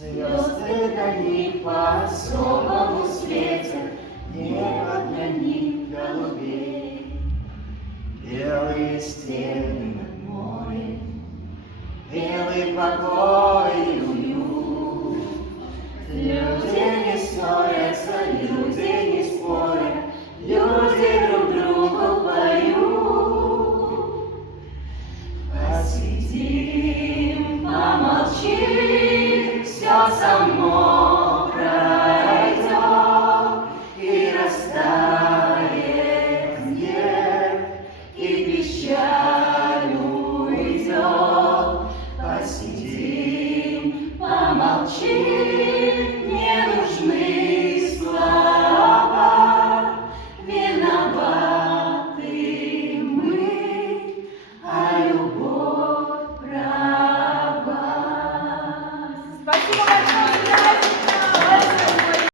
Звезды для них по-особому светят, небо для них голубей. Белые стены над морем, белый покой и уют. Люди не ссорятся, люди не спорят, люди друг другу поют. Посидим, помолчим, все само пройдет, и растает снег, и печаль уйдет. Посидим, помолчим.